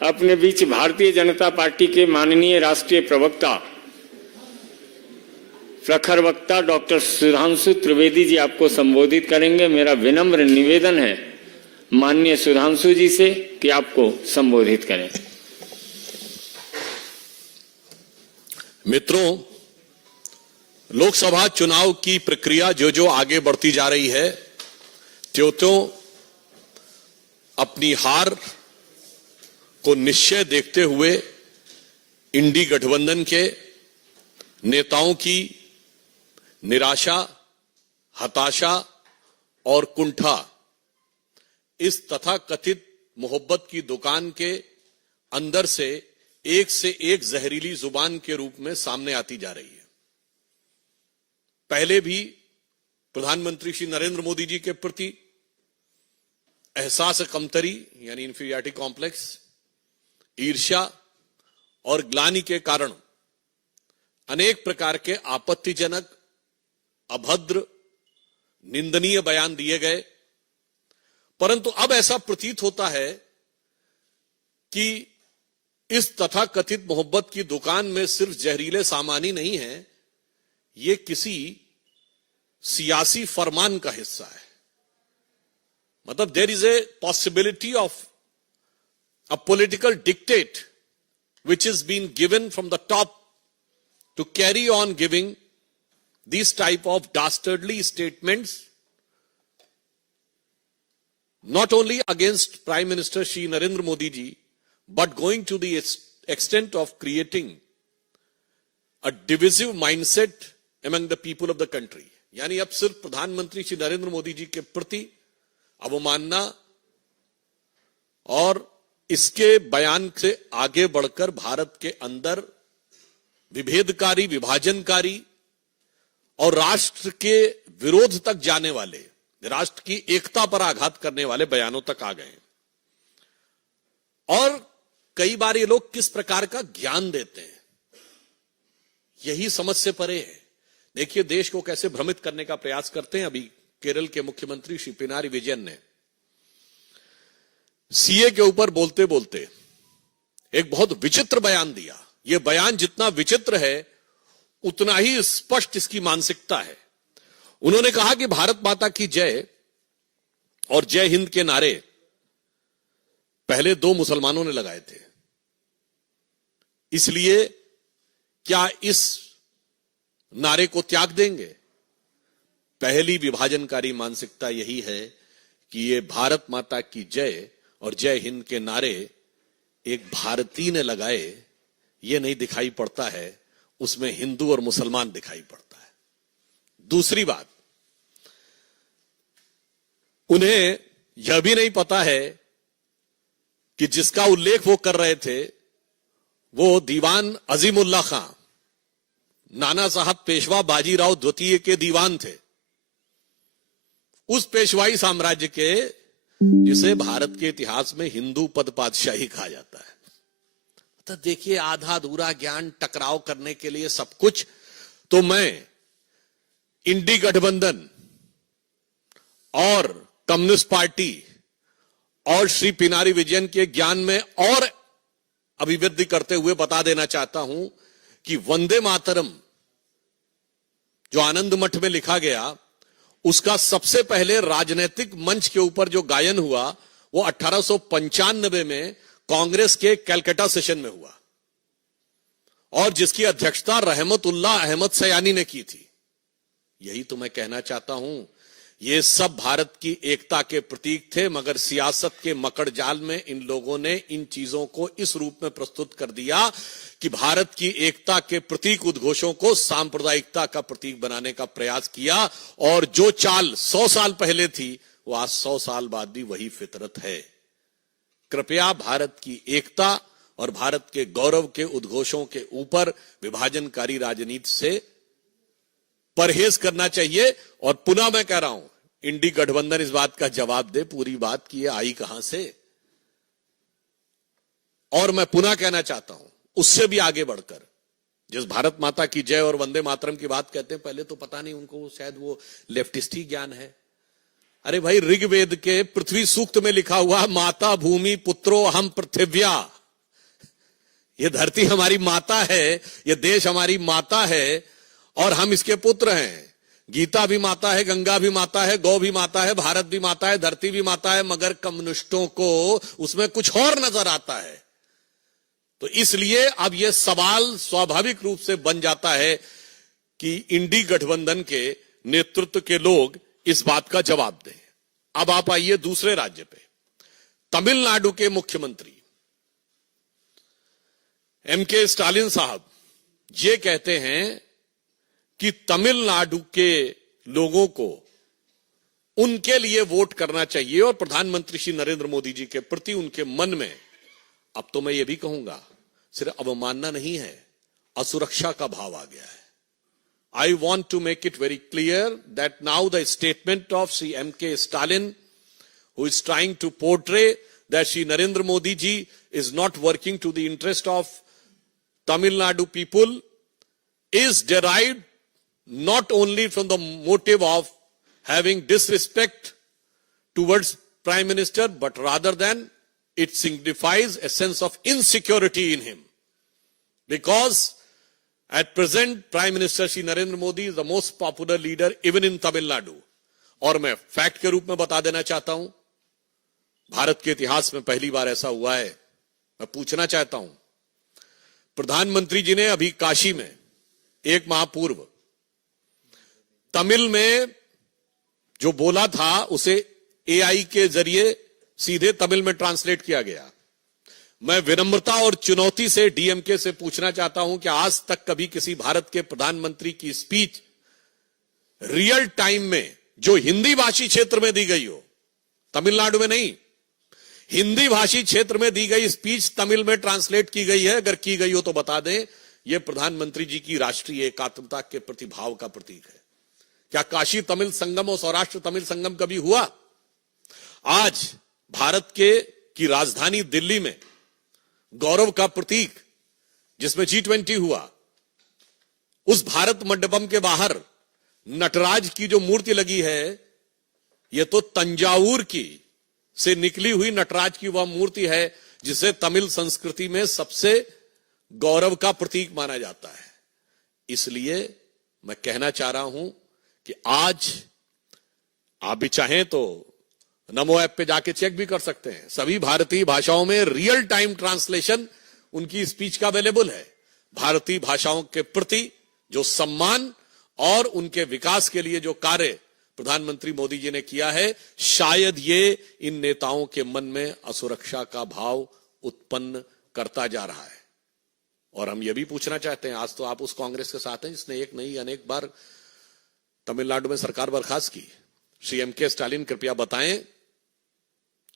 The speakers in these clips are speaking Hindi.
अपने बीच भारतीय जनता पार्टी के माननीय राष्ट्रीय प्रवक्ता प्रखर वक्ता डॉक्टर सुधांशु त्रिवेदी जी आपको संबोधित करेंगे। मेरा विनम्र निवेदन है माननीय सुधांशु जी से कि आपको संबोधित करें। मित्रों, लोकसभा चुनाव की प्रक्रिया जो आगे बढ़ती जा रही है, त्यों अपनी हार को निश्चय देखते हुए इंडी गठबंधन के नेताओं की निराशा, हताशा और कुंठा इस तथाकथित मोहब्बत की दुकान के अंदर से एक जहरीली जुबान के रूप में सामने आती जा रही है। पहले भी प्रधानमंत्री श्री नरेंद्र मोदी जी के प्रति एहसास कमतरी यानी इंफीरियरिटी कॉम्प्लेक्स, ईर्ष्या और ग्लानि के कारण अनेक प्रकार के आपत्तिजनक, अभद्र, निंदनीय बयान दिए गए। परंतु अब ऐसा प्रतीत होता है कि इस तथाकथित मोहब्बत की दुकान में सिर्फ जहरीले सामान ही नहीं है, ये किसी सियासी फरमान का हिस्सा है। मतलब there is a possibility of a political dictate which is being given from the top to carry on giving these type of dastardly statements not only against Prime Minister Shri Narendra Modi ji but going to the extent of creating a divisive mindset among the people of the country। यानी अब सिर्फ प्रधानमंत्री श्री नरेंद्र मोदी जी के प्रति अवमानना और इसके बयान से आगे बढ़कर भारत के अंदर विभेदकारी, विभाजनकारी और राष्ट्र के विरोध तक जाने वाले, राष्ट्र की एकता पर आघात करने वाले बयानों तक आ गए। और कई बार ये लोग किस प्रकार का ज्ञान देते हैं, यही समझ से परे है। देखिए देश को कैसे भ्रमित करने का प्रयास करते हैं। अभी केरल के मुख्यमंत्री श्री पिनारी विजयन ने सीए के ऊपर बोलते बोलते एक बहुत विचित्र बयान दिया। यह बयान जितना विचित्र है उतना ही स्पष्ट इसकी मानसिकता है। उन्होंने कहा कि भारत माता की जय और जय हिंद के नारे पहले 2 मुसलमानों ने लगाए थे, इसलिए क्या इस नारे को त्याग देंगे? पहली विभाजनकारी मानसिकता यही है कि ये भारत माता की जय और जय हिंद के नारे एक भारतीय ने लगाए, ये नहीं दिखाई पड़ता है, उसमें हिंदू और मुसलमान दिखाई पड़ता है। दूसरी बात, उन्हें यह भी नहीं पता है कि जिसका उल्लेख वो कर रहे थे वो दीवान अजीमुल्ला खां, नाना साहब पेशवा बाजीराव द्वितीय के दीवान थे, उस पेशवाई साम्राज्य के जिसे भारत के इतिहास में हिंदू पद पातशाही कहा जाता है। तो देखिए आधा अधूरा ज्ञान, टकराव करने के लिए सब कुछ। तो मैं इंडी गठबंधन और कम्युनिस्ट पार्टी और श्री पिनारी विजयन के ज्ञान में और अभिवृद्धि करते हुए बता देना चाहता हूं कि वंदे मातरम जो आनंद मठ में लिखा गया, उसका सबसे पहले राजनीतिक मंच के ऊपर जो गायन हुआ वो 1895 में कांग्रेस के कलकत्ता सेशन में हुआ और जिसकी अध्यक्षता रहमतुल्लाह अहमद सयानी ने की थी। यही तो मैं कहना चाहता हूं, ये सब भारत की एकता के प्रतीक थे, मगर सियासत के मकड़ जाल में इन लोगों ने इन चीजों को इस रूप में प्रस्तुत कर दिया कि भारत की एकता के प्रतीक उद्घोषों को सांप्रदायिकता का प्रतीक बनाने का प्रयास किया। और जो चाल 100 साल पहले थी वो आज 100 साल बाद भी वही फितरत है। कृपया भारत की एकता और भारत के गौरव के उद्घोषों के ऊपर विभाजनकारी राजनीति से परहेज करना चाहिए। और पुनः मैं कह रहा हूं, इंडी गठबंधन इस बात का जवाब दे पूरी बात की ये आई कहां से। और मैं पुनः कहना चाहता हूं, उससे भी आगे बढ़कर जिस भारत माता की जय और वंदे मातरम की बात कहते हैं, पहले तो पता नहीं उनको, शायद वो लेफ्टिस्ट ही ज्ञान है। अरे भाई, ऋग्वेद के पृथ्वी सूक्त में लिखा हुआ माता भूमि पुत्रो हम पृथिव्या, ये धरती हमारी माता है, ये देश हमारी माता है और हम इसके पुत्र हैं। गीता भी माता है, गंगा भी माता है, गौ भी माता है, भारत भी माता है, धरती भी माता है, मगर कम्युनिस्टों को उसमें कुछ और नजर आता है। तो इसलिए अब यह सवाल स्वाभाविक रूप से बन जाता है कि इंडी गठबंधन के नेतृत्व के लोग इस बात का जवाब दें। अब आप आइए दूसरे राज्य पे। तमिलनाडु के मुख्यमंत्री एमके स्टालिन साहब ये कहते हैं कि तमिलनाडु के लोगों को उनके लिए वोट करना चाहिए और प्रधानमंत्री श्री नरेंद्र मोदी जी के प्रति उनके मन में, अब तो मैं ये भी कहूंगा, सिर्फ अवमानना नहीं है, असुरक्षा का भाव आ गया है। I want to make it very clear that now the statement of Sri M.K. Stalin, who is trying to portray that Sri Narendra Modi ji is not working to the interest of Tamil Nadu people, is derived not only from the motive of having disrespect towards Prime Minister, but rather than it signifies a sense of insecurity in him. Because at present, Prime Minister Shri Narendra Modi is the most popular leader even in Tamil Nadu. और मैं फैक्ट के रूप में बता देना चाहता हूं, भारत के इतिहास में पहली बार ऐसा हुआ है। मैं पूछना चाहता हूं, प्रधानमंत्री जी ने अभी काशी में एक माह पूर्व तमिल में जो बोला था उसे एआई के जरिए सीधे तमिल में ट्रांसलेट किया गया। मैं विनम्रता और चुनौती से डीएमके से पूछना चाहता हूं कि आज तक कभी किसी भारत के प्रधानमंत्री की स्पीच रियल टाइम में जो हिंदी भाषी क्षेत्र में दी गई हो, तमिलनाडु में नहीं, हिंदी भाषी क्षेत्र में दी गई स्पीच तमिल में ट्रांसलेट की गई है? अगर की गई हो तो बता दें। यह प्रधानमंत्री जी की राष्ट्रीय एकात्मता के प्रतिभाव का प्रतीक है। क्या काशी तमिल संगम और सौराष्ट्र तमिल संगम कभी हुआ? आज भारत के की राजधानी दिल्ली में गौरव का प्रतीक जिसमें G20 हुआ, उस भारत मंडपम के बाहर नटराज की जो मूर्ति लगी है, यह तो तंजावुर की से निकली हुई नटराज की वह मूर्ति है जिसे तमिल संस्कृति में सबसे गौरव का प्रतीक माना जाता है। इसलिए मैं कहना चाह रहा हूं कि आज आप भी चाहें तो नमो ऐप पे जाके चेक भी कर सकते हैं, सभी भारतीय भाषाओं में रियल टाइम ट्रांसलेशन उनकी स्पीच का अवेलेबल है। भारतीय भाषाओं के प्रति जो सम्मान और उनके विकास के लिए जो कार्य प्रधानमंत्री मोदी जी ने किया है, शायद ये इन नेताओं के मन में असुरक्षा का भाव उत्पन्न करता जा रहा है। और हम ये भी पूछना चाहते हैं, आज तो आप उस कांग्रेस के साथ हैं जिसने एक नहीं अनेक बार तमिलनाडु में सरकार बर्खास्त की। श्री एमके स्टालिन कृपया बताएं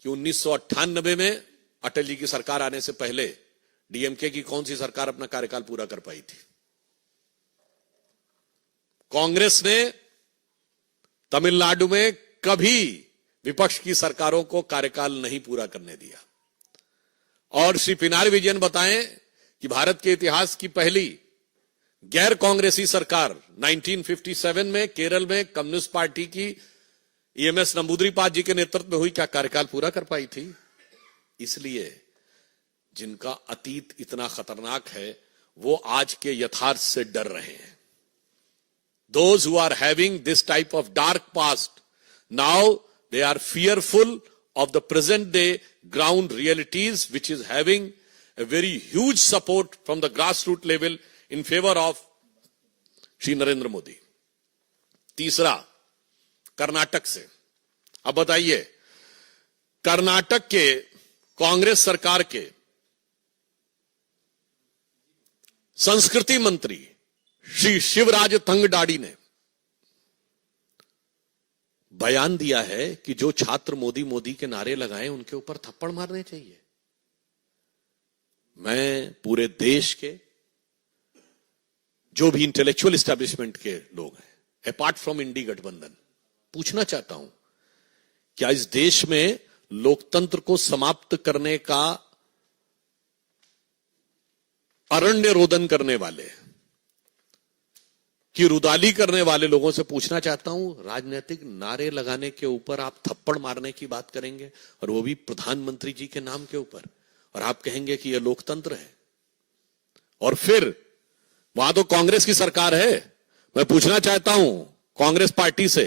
कि 1998 में अटल जी की सरकार आने से पहले डीएमके की कौन सी सरकार अपना कार्यकाल पूरा कर पाई थी? कांग्रेस ने तमिलनाडु में कभी विपक्ष की सरकारों को कार्यकाल नहीं पूरा करने दिया। और श्री पिनारी विजयन बताएं कि भारत के इतिहास की पहली गैर कांग्रेसी सरकार 1957 में केरल में कम्युनिस्ट पार्टी की ईएमएस नंबूदरीपाद जी के नेतृत्व में हुई, क्या कार्यकाल पूरा कर पाई थी? इसलिए जिनका अतीत इतना खतरनाक है वो आज के यथार्थ से डर रहे हैं। Those who are having this type of dark past, now they are fearful of the present day ground realities, which is having a very huge support from the grassroots level in favor of Shri Narendra Modi. तीसरा, कर्नाटक से। अब बताइए, कर्नाटक के कांग्रेस सरकार के संस्कृति मंत्री श्री शिवराज तंगडाडी ने बयान दिया है कि जो छात्र मोदी मोदी के नारे लगाए उनके ऊपर थप्पड़ मारने चाहिए। मैं पूरे देश के जो भी इंटेलेक्चुअल एस्टेब्लिशमेंट के लोग हैं, अपार्ट फ्रॉम इंडी गठबंधन, पूछना चाहता हूं, क्या इस देश में लोकतंत्र को समाप्त करने का अरण्य रोदन करने वाले, की रुदाली करने वाले लोगों से पूछना चाहता हूं, राजनीतिक नारे लगाने के ऊपर आप थप्पड़ मारने की बात करेंगे, और वो भी प्रधानमंत्री जी के नाम के ऊपर, और आप कहेंगे कि यह लोकतंत्र है? और फिर वहां तो कांग्रेस की सरकार है। मैं पूछना चाहता हूं कांग्रेस पार्टी से,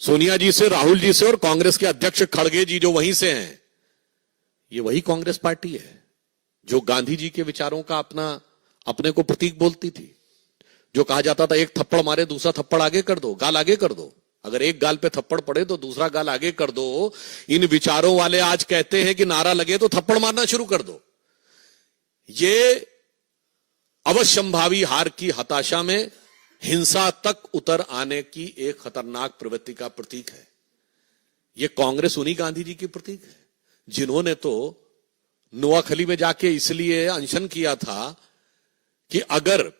सोनिया जी से, राहुल जी से और कांग्रेस के अध्यक्ष खड़गे जी जो वहीं से हैं, ये वही कांग्रेस पार्टी है जो गांधी जी के विचारों का अपने को प्रतीक बोलती थी। जो कहा जाता था एक थप्पड़ मारे दूसरा थप्पड़ आगे कर दो, गाल आगे कर दो, अगर एक गाल पे थप्पड़ पड़े तो दूसरा गाल आगे कर दो। इन विचारों वाले आज कहते हैं कि नारा लगे तो थप्पड़ मारना शुरू कर दो। ये अवश्यंभावी हार की हताशा में हिंसा तक उतर आने की एक खतरनाक प्रवृत्ति का प्रतीक है। ये कांग्रेस उन्हीं गांधी जी की प्रतीक है जिन्होंने तो नोआखली में जाके इसलिए अनशन किया था कि अगर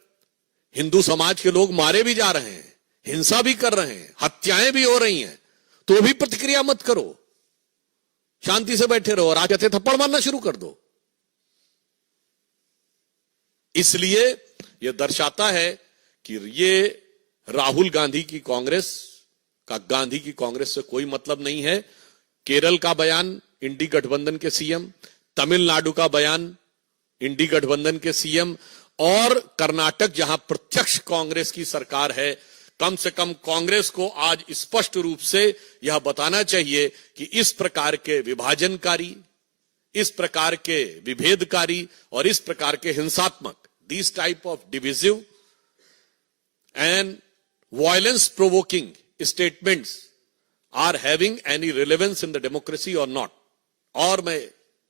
हिंदू समाज के लोग मारे भी जा रहे हैं, हिंसा भी कर रहे हैं, हत्याएं भी हो रही हैं, तो भी प्रतिक्रिया मत करो, शांति से बैठे रहो और आज ऐसे थप्पड़ मारना शुरू कर दो। इसलिए यह दर्शाता है कि ये राहुल गांधी की कांग्रेस का गांधी की कांग्रेस से कोई मतलब नहीं है। केरल का बयान इंडी गठबंधन के सीएम, तमिलनाडु का बयान इंडी गठबंधन के सीएम और कर्नाटक जहां प्रत्यक्ष कांग्रेस की सरकार है, कम से कम कांग्रेस को आज स्पष्ट रूप से यह बताना चाहिए कि इस प्रकार के विभाजनकारी, इस प्रकार के विभेदकारी और इस प्रकार के हिंसात्मक, these type of divisive and violence provoking statements are having any relevance in the democracy or not। और मैं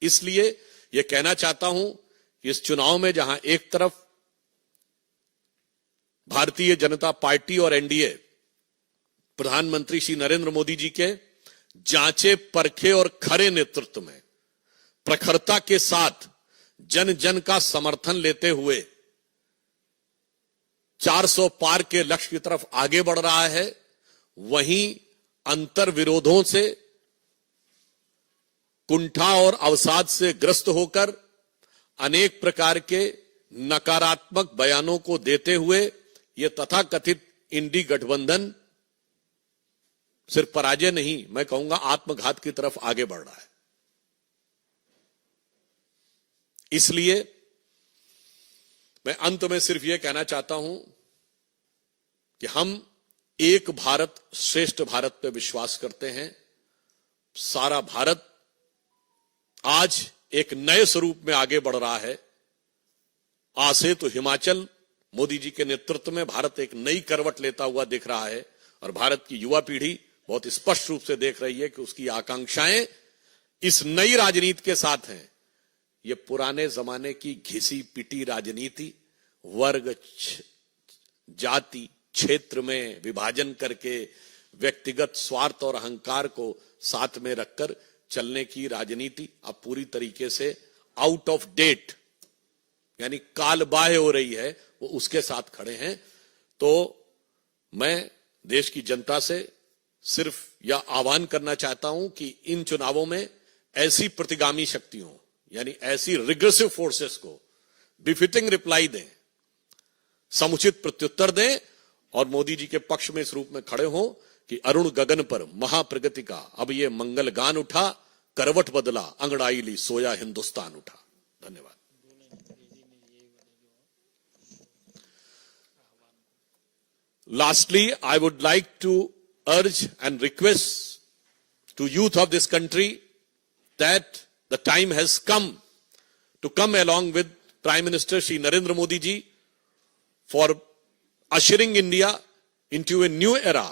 इसलिए यह कहना चाहता हूं कि इस चुनाव में जहां एक तरफ भारतीय जनता पार्टी और एनडीए प्रधानमंत्री श्री नरेंद्र मोदी जी के जांचे परखे और खरे नेतृत्व में प्रखरता के साथ जन जन का समर्थन लेते हुए 400 पार के लक्ष्य की तरफ आगे बढ़ रहा है, वहीं अंतर विरोधों से, कुंठा और अवसाद से ग्रस्त होकर अनेक प्रकार के नकारात्मक बयानों को देते हुए यह तथाकथित इंडी गठबंधन सिर्फ पराजय नहीं, मैं कहूंगा आत्मघात की तरफ आगे बढ़ रहा है। इसलिए मैं अंत में सिर्फ यह कहना चाहता हूं कि हम एक भारत श्रेष्ठ भारत पर विश्वास करते हैं। सारा भारत आज एक नए स्वरूप में आगे बढ़ रहा है। आज से तो हिमाचल मोदी जी के नेतृत्व में भारत एक नई करवट लेता हुआ दिख रहा है और भारत की युवा पीढ़ी बहुत स्पष्ट रूप से देख रही है कि उसकी आकांक्षाएं इस नई राजनीति के साथ हैं। ये पुराने जमाने की घिसी पिटी राजनीति, वर्ग, जाति, क्षेत्र में विभाजन करके व्यक्तिगत स्वार्थ और अहंकार को साथ में रखकर चलने की राजनीति अब पूरी तरीके से आउट ऑफ डेट, यानी कालबाह्य हो रही है, वो उसके साथ खड़े हैं। तो मैं देश की जनता से सिर्फ यह आह्वान करना चाहता हूं कि इन चुनावों में ऐसी प्रतिगामी शक्तियों, यानी ऐसी रिग्रेसिव फोर्सेस को बिफिटिंग रिप्लाई दें, समुचित प्रत्युत्तर दें और मोदी जी के पक्ष में इस रूप में खड़े हों कि अरुण गगन पर महाप्रगति का अब ये मंगल गान उठा, करवट बदला अंगड़ाई ली सोया हिंदुस्तान उठा। धन्यवाद। Lastly, I would like to urge and request to youth of this country that the time has come to come along with Prime Minister Shri Narendra Modi ji for ushering India into a new era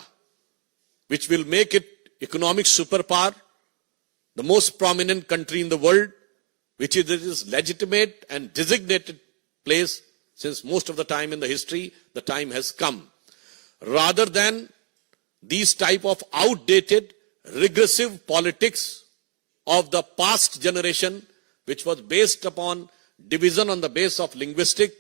which will make it economic superpower, the most prominent country in the world, which is its legitimate and designated place since most of the time in the history. The time has come. Rather than these type of outdated, regressive politics of the past generation, which was based upon division on the base of linguistic,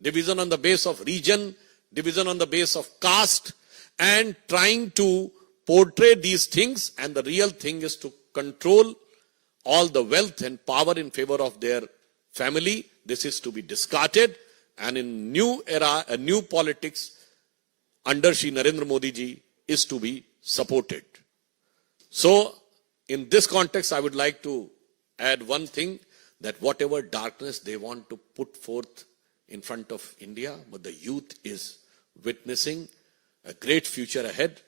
division on the base of region, division on the base of caste, and trying to portray these things, and the real thing is to control all the wealth and power in favor of their family. This is to be discarded, and in new era, a new politics under Shri Narendra Modi ji is to be supported. So, in this context, I would like to add one thing, that whatever darkness they want to put forth in front of India, but the youth is witnessing a great future ahead.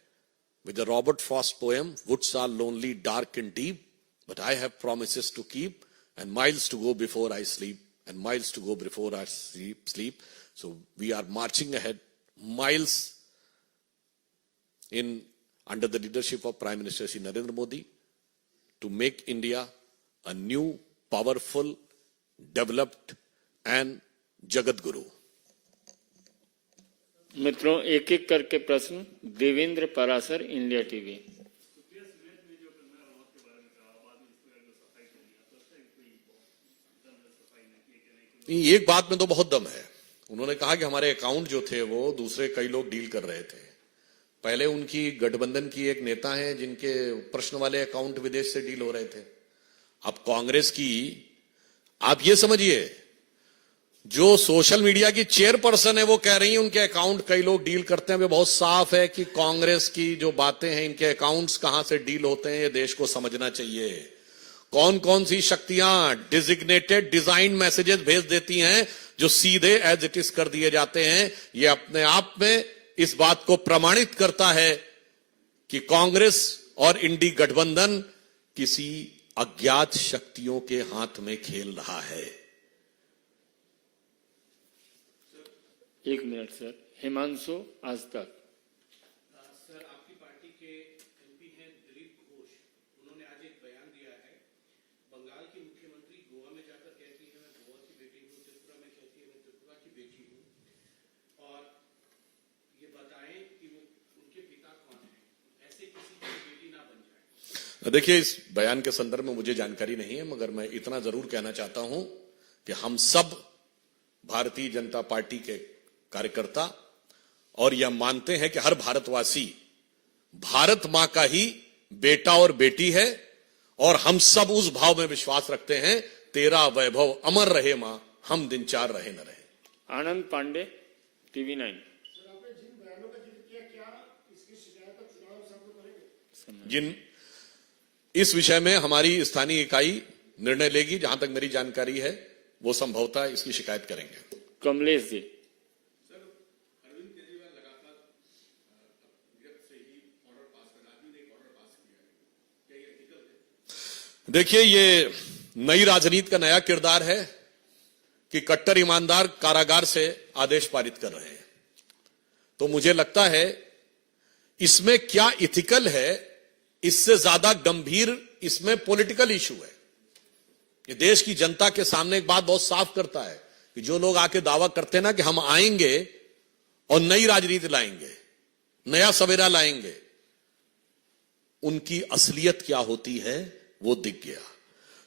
With the Robert Frost poem, woods are lonely, dark and deep, but I have promises to keep and miles to go before I sleep, and miles to go before I sleep. So we are marching ahead, miles under the leadership of Prime Minister Shri Narendra Modi, to make India a new, powerful, developed and Jagat Guru. मित्रों, एक एक करके प्रश्न। Devendra Parashar, India TV. एक बात में तो बहुत दम है। उन्होंने कहा कि हमारे अकाउंट जो थे वो दूसरे कई लोग डील कर रहे थे। पहले उनकी गठबंधन की एक नेता है जिनके प्रश्न वाले अकाउंट विदेश से डील हो रहे थे। अब कांग्रेस की, आप ये समझिए, जो सोशल मीडिया की चेयरपर्सन है वो कह रही है उनके अकाउंट कई लोग डील करते हैं। बहुत साफ है कि कांग्रेस की जो बातें हैं, इनके अकाउंट्स कहां से डील होते हैं, ये देश को समझना चाहिए। कौन कौन सी शक्तियां डिजिग्नेटेड डिजाइन मैसेजेस भेज देती हैं जो सीधे एज इट इज कर दिए जाते हैं, ये अपने आप में इस बात को प्रमाणित करता है कि कांग्रेस और इंडी गठबंधन किसी अज्ञात शक्तियों के हाथ में खेल रहा है। एक मिनट सर। हिमांशु, आज तक। सर, आपकी पार्टी के एमपी हैं दिलीप घोष, उन्होंने आज एक बयान दिया है। बंगाल की मुख्यमंत्री गोवा में जाकर कहती है मैं गोवा की बेटी हूँ, त्रिपुरा में कहती है मैं त्रिपुरा की बेटी हूँ, और ये बताएं कि वो उनके पिता कौन है, ऐसे किसी की बेटी ना बन जाए। देखिए, इस बयान के संदर्भ में मुझे जानकारी नहीं है, मगर मैं इतना जरूर कहना चाहता हूं कि हम सब भारतीय जनता पार्टी के कार्यकर्ता और यह मानते हैं कि हर भारतवासी भारत मां का ही बेटा और बेटी है, और हम सब उस भाव में विश्वास रखते हैं, तेरा वैभव अमर रहे मां, हम दिन चार रहे न रहे। आनंद पांडे, टीवी 9। इस विषय में हमारी स्थानीय इकाई निर्णय लेगी। जहां तक मेरी जानकारी है वो संभवतः इसकी शिकायत करेंगे। कमलेश जी। देखिए, ये नई राजनीति का नया किरदार है कि कट्टर ईमानदार कारागार से आदेश पारित कर रहे हैं। तो मुझे लगता है इसमें क्या इथिकल है, इससे ज्यादा गंभीर इसमें पॉलिटिकल इशू है। ये देश की जनता के सामने एक बात बहुत साफ करता है कि जो लोग आके दावा करते हैं ना कि हम आएंगे और नई राजनीति लाएंगे, नया सवेरा लाएंगे, उनकी असलियत क्या होती है वो दिख गया।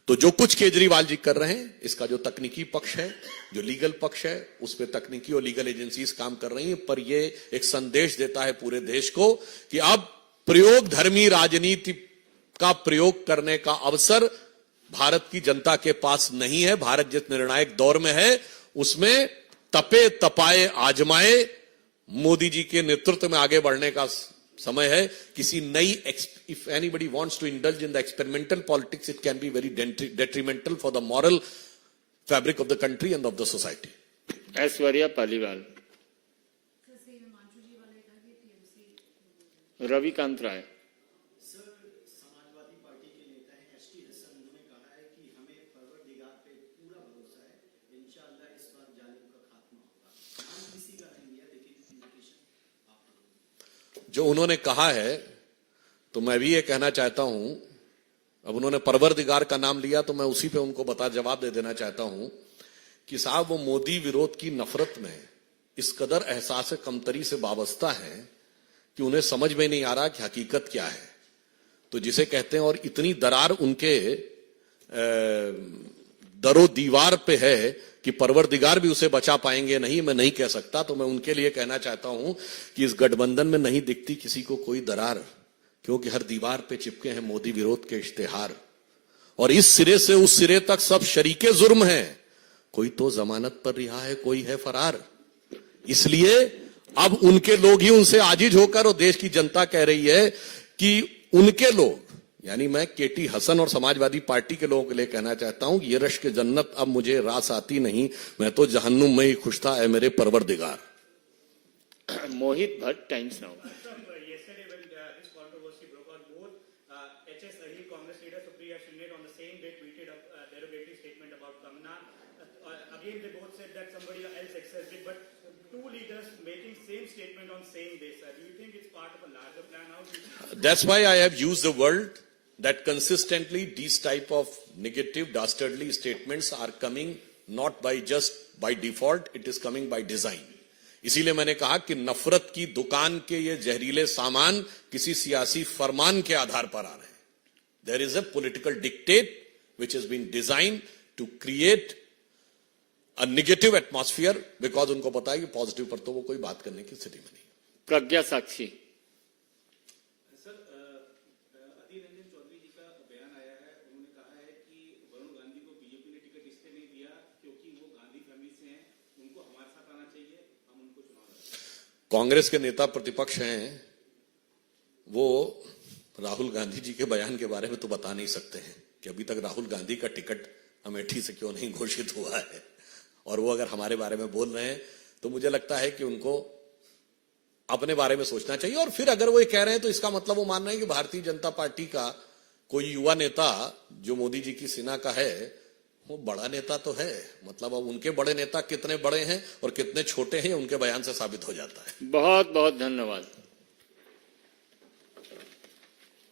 तो जो कुछ केजरीवाल जी कर रहे हैं, इसका जो तकनीकी पक्ष है, जो लीगल पक्ष है, उस पर तकनीकी और लीगल एजेंसीज काम कर रही हैं, पर यह एक संदेश देता है पूरे देश को कि अब प्रयोग धर्मी राजनीति का प्रयोग करने का अवसर भारत की जनता के पास नहीं है। भारत जिस निर्णायक दौर में है उसमें तपे तपाए आजमाए मोदी जी के नेतृत्व में आगे बढ़ने का समय है। किसी नई, if anybody wants to indulge in the experimental politics, it can be very detrimental for the moral fabric of the country and of the society. Aishwarya Paliwal. Ravikant Rai. Sir, Samajwadi Party के नेता हैं एसटी हसन, उन्होंने कहा है कि हमें परवरदिगार पे पूरा भरोसा है, इंशाअल्लाह इस बार जालिम का खात्मा होगा। हम किसी का नहीं लिया, लेकिन कम्युनिकेशन आप जो उन्होंने कहा है, तो मैं भी ये कहना चाहता हूं, अब उन्होंने परवरदिगार का नाम लिया तो मैं उसी पे उनको जवाब दे देना चाहता हूं कि साहब वो मोदी विरोध की नफरत में इस कदर एहसास कमतरी से वाबस्ता है कि उन्हें समझ में नहीं आ रहा कि हकीकत क्या है। तो जिसे कहते हैं, और इतनी दरार उनके दरो दीवार पे है कि परवरदिगार भी उसे बचा पाएंगे नहीं, मैं नहीं कह सकता। तो मैं उनके लिए कहना चाहता हूं कि इस गठबंधन में नहीं दिखती किसी को कोई दरार, क्योंकि हर दीवार पे चिपके हैं मोदी विरोध के इश्तेहार, और इस सिरे से उस सिरे तक सब शरीके जुर्म हैं। कोई तो जमानत पर रिहा है, कोई है फरार। इसलिए अब उनके लोग ही उनसे आजिज होकर, और देश की जनता कह रही है कि उनके लोग यानी मैं केटी हसन और समाजवादी पार्टी के लोगों के लिए कहना चाहता हूं कि ये रश्क जन्नत अब मुझे रास आती नहीं, मैं तो जहन्नुम में ही खुश था, ऐ मेरे परवरदिगार। Mohit Bhatt, Times Now. Yesterday, when this controversy broke out, both HS Ahir, Congress leader Supriya Shinde, on the same day tweeted a derogatory statement about Kamna. Again, they both said that somebody else accessed it, but two leaders making same statement on same day, sir. Do you think it's part of a larger plan? How do you think? That's why I have used the word that consistently these type of negative, dastardly statements are coming not by just by default, it is coming by design. इसीलिए मैंने कहा कि नफरत की दुकान के ये जहरीले सामान किसी सियासी फरमान के आधार पर आ रहे हैं. There is a political dictate which has been designed to create a negative atmosphere because उनको पता है कि पॉजिटिव पर तो वो कोई बात करने की स्थिति में नहीं. प्रज्ञा साक्षी। सर, अधीर रंजन चौधरी जी का बयान आया है, उन्होंने कहा है कि वरुण गांधी को बीजेपी ने टिकट इसलिए नहीं दिया क्योंकि वो गांधी फैमिली से हैं, उनको हमारे साथ आना चाहिए, हम उनको चुनाव लड़ेंगे। कांग्रेस के नेता प्रतिपक्ष हैं, वो राहुल गांधी जी के बयान के बारे में तो बता नहीं सकते हैं कि अभी तक राहुल गांधी का टिकट अमेठी से क्यों नहीं घोषित हुआ है, और वो अगर हमारे बारे में बोल रहे हैं तो मुझे लगता है कि उनको अपने बारे में सोचना चाहिए. और फिर अगर वो ये कह रहे हैं तो इसका मतलब वो मान रहे हैं कि भारतीय जनता पार्टी का कोई युवा नेता जो मोदी जी की सेना का है वो बड़ा नेता तो है. मतलब अब उनके बड़े नेता कितने बड़े हैं और कितने छोटे हैं उनके बयान से साबित हो जाता है. बहुत बहुत धन्यवाद।